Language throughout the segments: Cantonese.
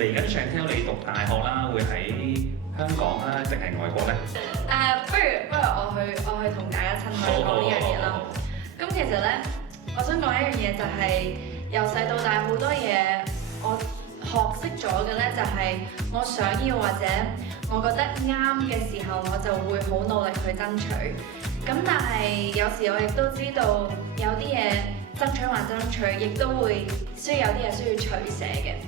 嚟緊 Chantelle 你讀大學啦，會喺香港啦，定係外國咧？不如我去同大家親去講呢樣嘢啦。咁其實咧，我想講一樣嘢就係由細到大好多嘢，我學識咗嘅咧就係我想要或者我覺得啱嘅時候，我就會好努力去爭取。咁但係有時我亦都知道有啲嘢爭取還爭取，亦都會需要有啲嘢需要取捨嘅。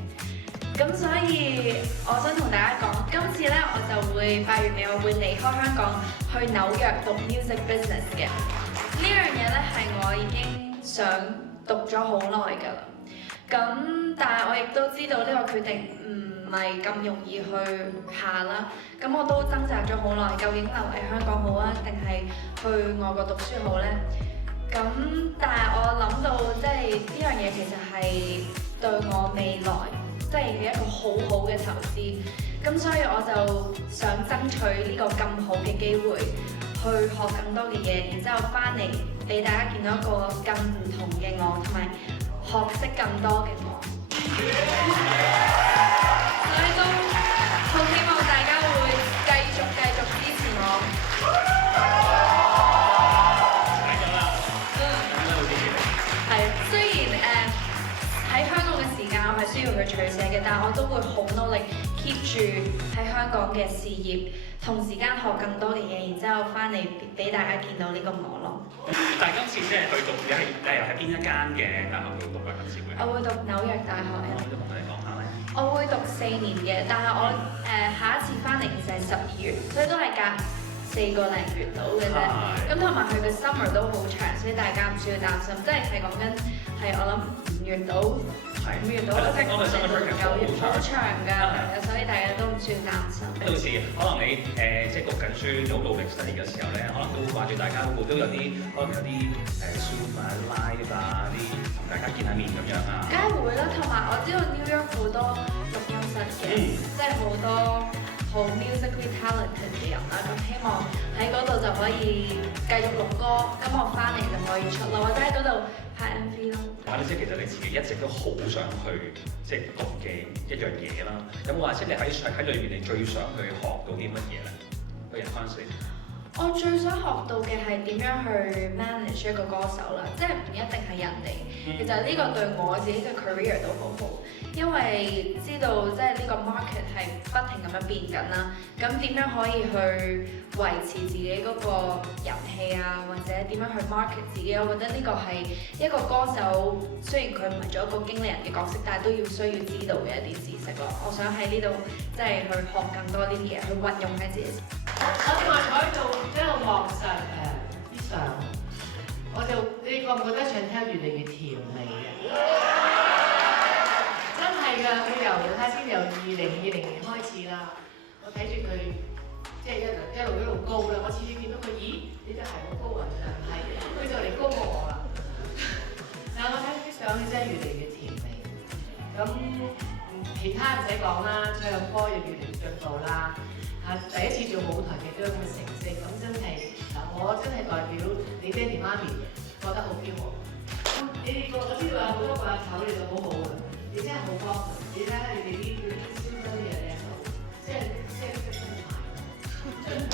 咁所以我想同大家講，今次咧我就會8月尾我會離開香港去紐約讀 music business 嘅。呢樣嘢咧係我已經想讀咗好耐㗎啦。咁但係我亦都知道呢個決定唔係咁容易去下啦。咁我都掙扎咗好耐，究竟留喺香港好啊，定係去外國讀書好呢？咁但係我諗到即係呢樣嘢其實係對我未來即係一個好好嘅投資。咁所以我就想爭取呢個咁好嘅機會，去學更多嘅嘢，然之後翻嚟俾大家見到一個更唔同嘅我，同埋學識更多嘅我。所以都好希望大家會繼續支持我。睇咗啦，應該好支持你。係，雖然喺香港嘅時間我係需要去取捨嘅，但係我都會好努力 keep 住喺香港嘅事業，同時間學更多嘅嘢，然之後翻嚟俾大家見到呢個我咯。但係今次即係去讀又係邊一間嘅大學度讀啊？今次會我會讀紐約大學嘅。可唔可以同你講下咧？我會讀4年嘅，但係我下一次翻嚟其實係12月，所以都係隔4個零月到嘅啫。咁同埋佢嘅 summer 都好長，所以大家唔需要擔心。即係講緊係我諗5月到。5月到，我聽講佢 summer break 係好長㗎，所以大家都唔需要擔心。到時可能你即係讀緊書好努力 study 嘅時候咧，可能都掛住大家會都有啲可能有啲Zoom 啊、live 啊啲同大家見下面咁樣啊。梗係會啦，同埋我知道 New York 好多錄音室嘅，即係好多好 musically talented 嘅人啦。咁希望喺嗰度就可以繼續錄歌，咁我翻嚟就可以出咯，或者喺嗰度拍 MV 咯。即係其實你自己一直都好想去即係讀嘅一樣嘢啦。有冇話即係你喺裏面你最想去學到啲乜嘢咧？個人關係。我最想學到嘅係點樣去 manage 一個歌手啦，即係唔一定係人哋。其實呢個對我自己嘅 career 都好好，因為知道即係呢個 market 係不停咁樣變緊啦。咁點樣可以去維持自己嗰個人氣啊，或者點樣去 market 自己？我覺得呢個係一個歌手，雖然佢唔係做一個經理人嘅角色，但係都需要知道嘅一啲知識咯。我想喺呢度即係去學更多呢啲嘢，去運用喺自己。我另外坐喺度一路望實啲相，我就你覺唔覺得 Chantelle 越嚟越甜美嘅？真係㗎，佢由2020年開始啦，我睇住佢即係一路高啦。我次次見到佢，咦？你隻鞋好高啊！係，佢就嚟高過我啦。但係我睇啲相，佢真係越嚟越甜美。咁其他唔使講啦，唱歌又越嚟越進步啦。第一次做舞台嘅都有咁嘅成績，咁真係我真係代表你爹哋媽咪覺得好驕傲。你哋我知道有好多個阿頭，你哋好好嘅，你真係好幫佢。你睇下你哋啲消費啲嘢靚到，即係品牌。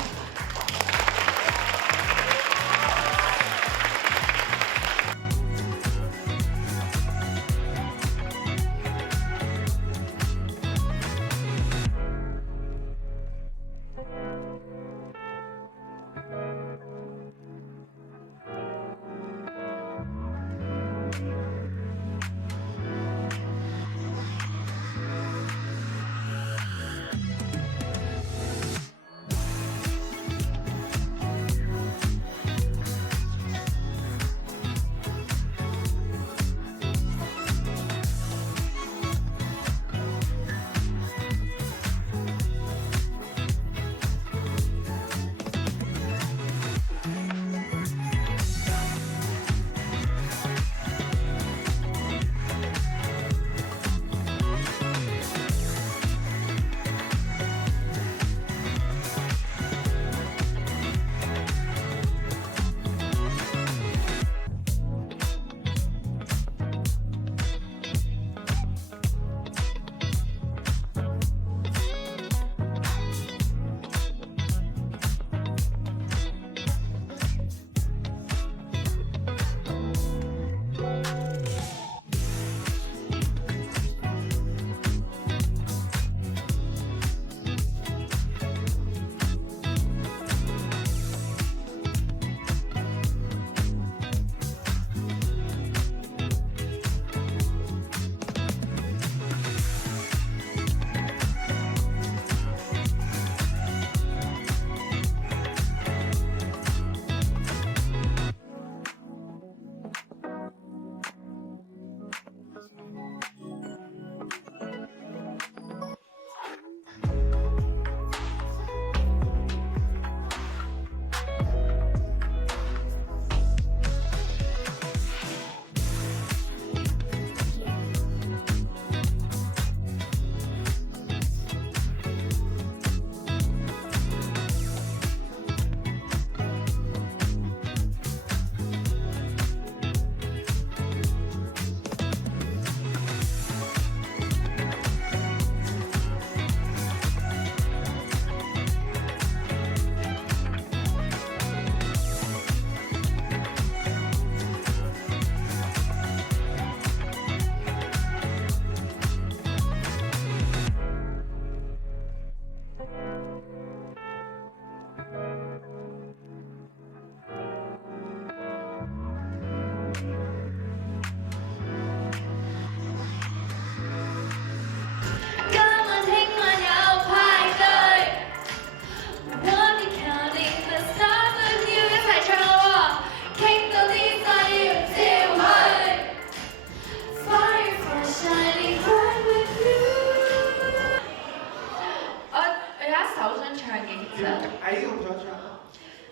首想唱嘅其實，係好想唱。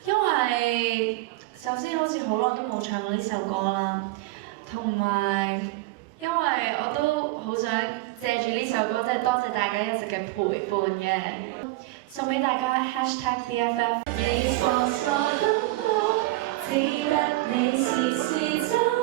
因為首先好似好耐都冇唱過呢首歌啦，同埋因為我都好想借住呢首歌，即係多謝大家一直嘅陪伴嘅，送俾大家 #BFF。你傻傻等我，只得你時時真。